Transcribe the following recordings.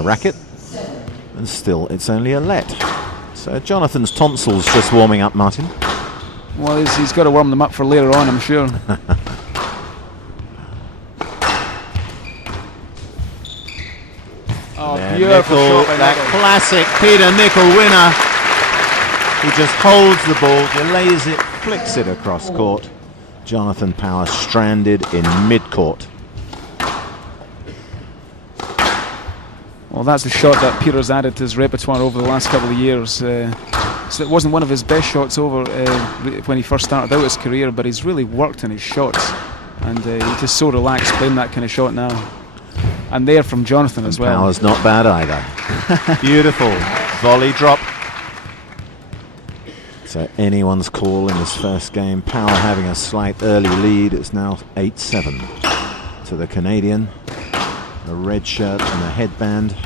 racket, and still it's only a let. So Jonathan's tonsils just warming up, Martin. Well, he's got to warm them up for later on, I'm sure. Oh, beautiful shot by that Nicol. classic Peter Nicol winner. He just holds the ball, delays it, flicks it across court. Jonathan Power stranded in mid-court. Well, that's the shot that Peter's added to his repertoire over the last couple of years. So it wasn't one of his best shots over when he first started out his career, but he's really worked on his shots, and he's just so relaxed playing that kind of shot now. And there from Jonathan as well. Power's not bad either. Beautiful volley drop. So anyone's call in this first game. Power having a slight early lead. It's now 8-7 to the Canadian. The red shirt and the headband.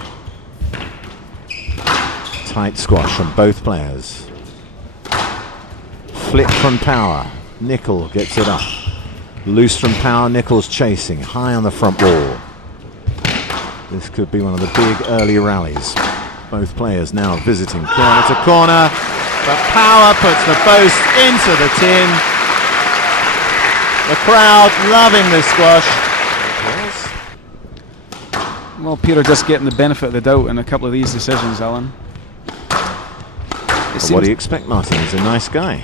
Tight squash from both players. Flick from Power. Nicol gets it up. Loose from Power. Nicol's chasing. High on the front wall. This could be one of the big early rallies. Both players now visiting corner to corner. But Power puts the post into the tin. The crowd loving this squash. Well, Peter just getting the benefit of the doubt in a couple of these decisions, Alan. What do you expect, Martin? He's a nice guy.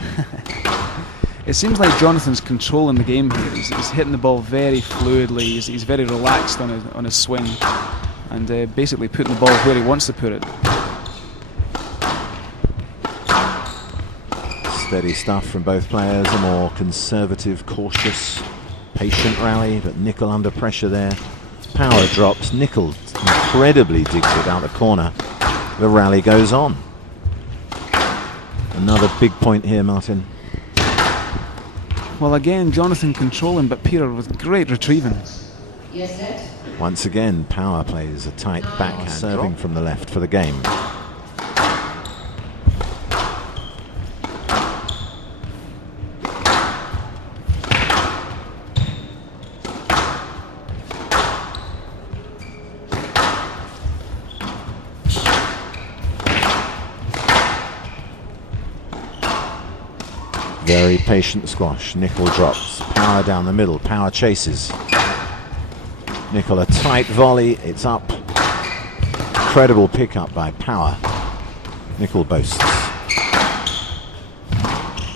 It seems like Jonathan's controlling the game here. He's hitting the ball very fluidly. He's very relaxed on his swing, and basically putting the ball where he wants to put it. Steady stuff from both players. A more conservative, cautious, patient rally, but Nicol under pressure there. Power drops. Nicol incredibly digs it out the corner. The rally goes on. Another big point here, Martin. Well, again, Jonathan controlling, but Peter with great retrieving. Once again, Power plays a tight backhand, serving from the left for the game. Very patient squash. Nicol drops. Power down the middle. Power chases. Nicol a tight volley. It's up. Incredible pickup by Power. Nicol boasts.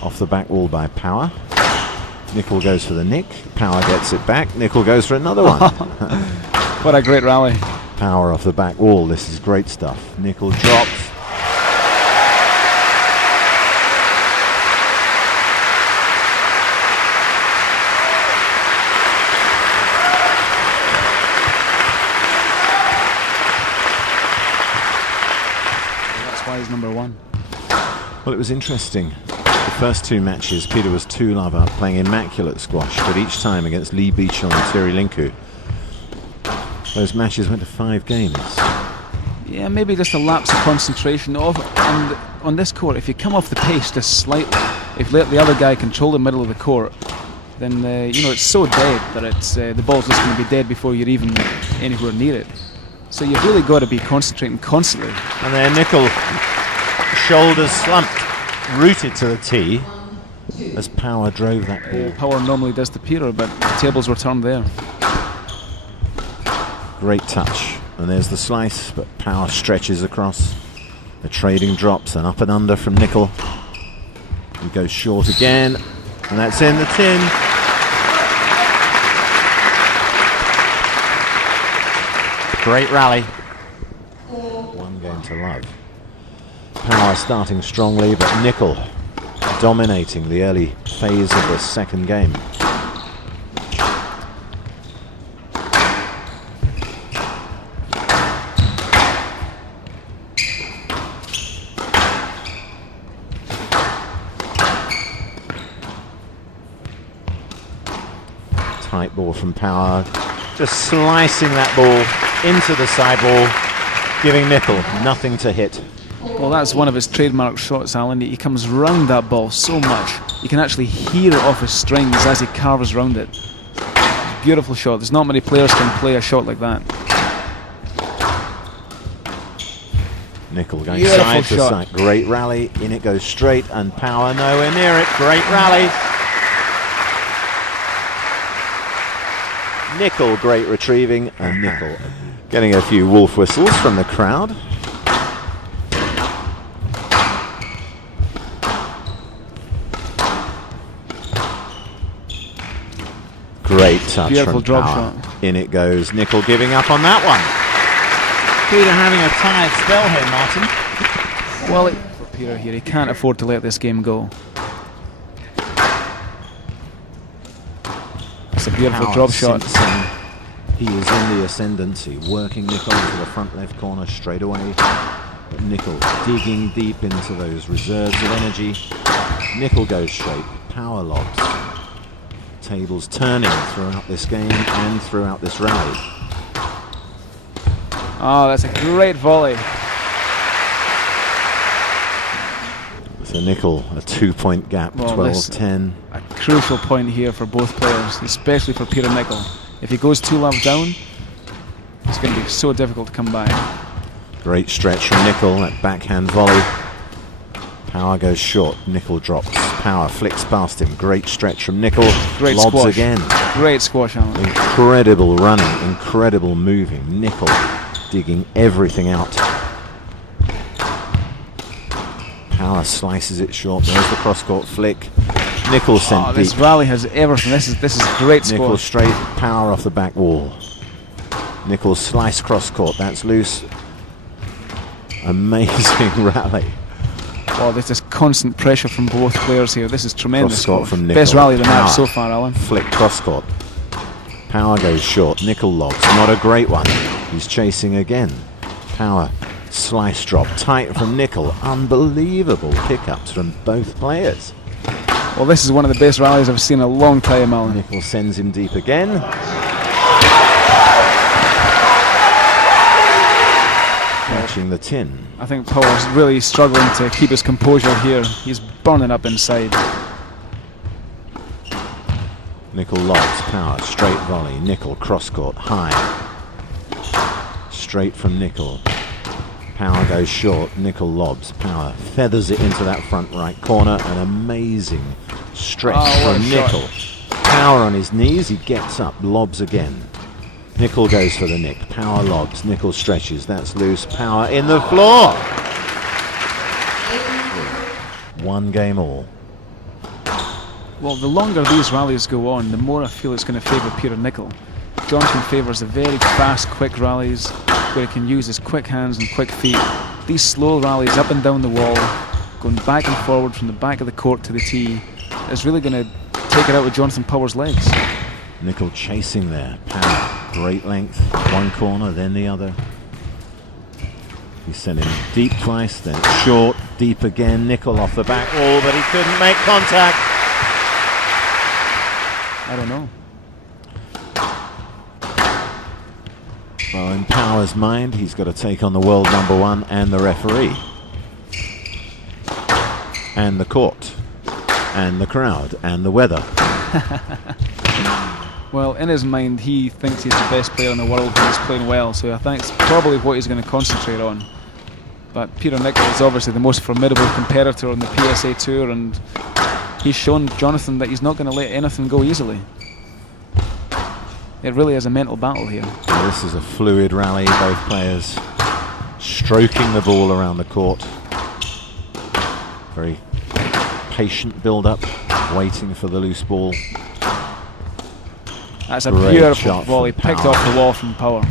Off the back wall by Power. Nicol goes for the nick. Power gets it back. Nicol goes for another one. What a great rally. Power off the back wall. This is great stuff. Nicol drops. Is number one. Well, it was interesting. The first two matches, Peter was 2-love up, playing immaculate squash, but each time against Lee Beecham and Terry Linku, those matches went to 5 games. Yeah, maybe just a lapse of concentration. And on this court, if you come off the pace just slightly, if you let the other guy control the middle of the court, then you know, it's so dead that it's the ball's just going to be dead before you're even anywhere near it. So you've really got to be concentrating constantly. And then Nicol, shoulders slumped, rooted to the tee as Power drove that ball. Power normally does to Peter, but the tables were turned there. Great touch. And there's the slice, but Power stretches across. The trading drops, an up and under from Nicol. He goes short again, and that's in the tin. Great rally. One game to love. Power starting strongly, but Nicol dominating the early phase of the second game. Tight ball from Power, just slicing that ball into the sideball, giving Nicol nothing to hit. Well, that's one of his trademark shots, Alan. He comes round that ball so much, you can actually hear it off his strings as he carves round it. Beautiful shot. There's not many players can play a shot like that. Nicol going Beautiful side to shot. side. Great rally. In it goes straight, and Power nowhere near it. Great rally. Nicol, great retrieving, and Nicol getting a few wolf whistles from the crowd. Great touch Beautiful from drop Power. shot. In it goes. Nicol giving up on that one. Peter having a tired spell here, Martin. Well, for Peter here, he can't afford to let this game go. It's a beautiful Power drop shot. sensing he is in the ascendancy, working Nicol into the front left corner straight away. But Nicol digging deep into those reserves of energy. Nicol goes straight. Power lobs. Tables turning throughout this game and throughout this rally. Oh, that's a great volley. So Nicol, a 2-point gap, Well, 12-10. A crucial point here for both players, especially for Peter Nicol. If he goes 2 love down, it's going to be so difficult to come back. Great stretch from Nicol, that backhand volley. Power goes short, Nicol drops. Power flicks past him. Great stretch from Nicol. Great Lobs squash. again. Great squash, Alan. Incredible running, incredible moving. Nicol digging everything out. Power slices it short. There's the cross-court flick. Nicol sent Oh, deep. this rally has everything. This is great Nicol squash. straight, Power off the back wall. Nicol slice cross-court. That's loose. Amazing rally. Oh, there's just constant pressure from both players here. This is tremendous. Cross-court squash. from Nicol. Best rally of the match Power. so far, Alan. Flick cross-court. Power goes short. Nicol lobs. Not a great one. He's chasing again. Power slice drop. Tight from Nicol. Unbelievable pickups from both players. Well, this is one of the best rallies I've seen in a long time, Alan. Nicol sends him deep again. Catching the tin. I think Power's really struggling to keep his composure here. He's burning up inside. Nicol lobs. Power. Straight volley. Nicol cross-court. High. Straight from Nicol. Power goes short. Nicol lobs. Power feathers it into that front right corner. An amazing stretch what from a shot. Nicol. Power on his knees. He gets up. Lobs again. Nicol goes for the nick. Power lobs. Nicol stretches. That's loose. Power in the floor. One game all. Well, the longer these rallies go on, the more I feel it's going to favour Peter Nicol. Johnson favours the very fast, quick rallies where he can use his quick hands and quick feet. These slow rallies up and down the wall, going back and forward from the back of the court to the tee, is really going to take it out with Jonathan Power's legs. Nicol chasing there. Power, great length. One corner, then the other. He's sending him deep twice, then short, deep again. Nicol off the back wall, but he couldn't make contact. I don't know. Well, in Power's mind, he's got to take on the world #1 and the referee. And the court. And the crowd. And the weather. Well, in his mind, he thinks he's the best player in the world and he's playing well, so I think it's probably what he's going to concentrate on. But Peter Nicol is obviously the most formidable competitor on the PSA Tour, and he's shown Jonathan that he's not going to let anything go easily. It really is a mental battle here. Well, this is a fluid rally, both players stroking the ball around the court. Very patient build-up, waiting for the loose ball. That's a Great beautiful shot volley, from picked Power. off the wall from Power.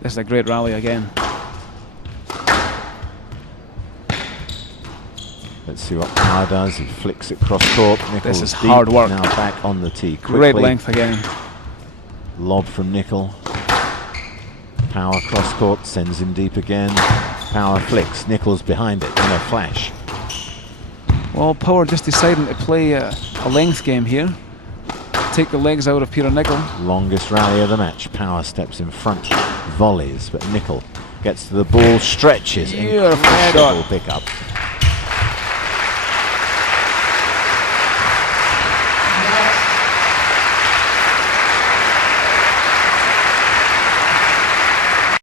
This is a great rally again. Let's see what Power does. He flicks it cross court. Nicol's is deep, hard work. Now back on the tee. Great Quickly. length again. Lob from Nicol. Power cross court, sends him deep again. Power flicks. Nicol's behind it in a flash. Well, Power just deciding to play a length game here. Take the legs out of Peter Nicol. Longest rally of the match. Power steps in front, volleys, but Nicol gets to the ball, stretches. Beautiful Incredible shot. pickup.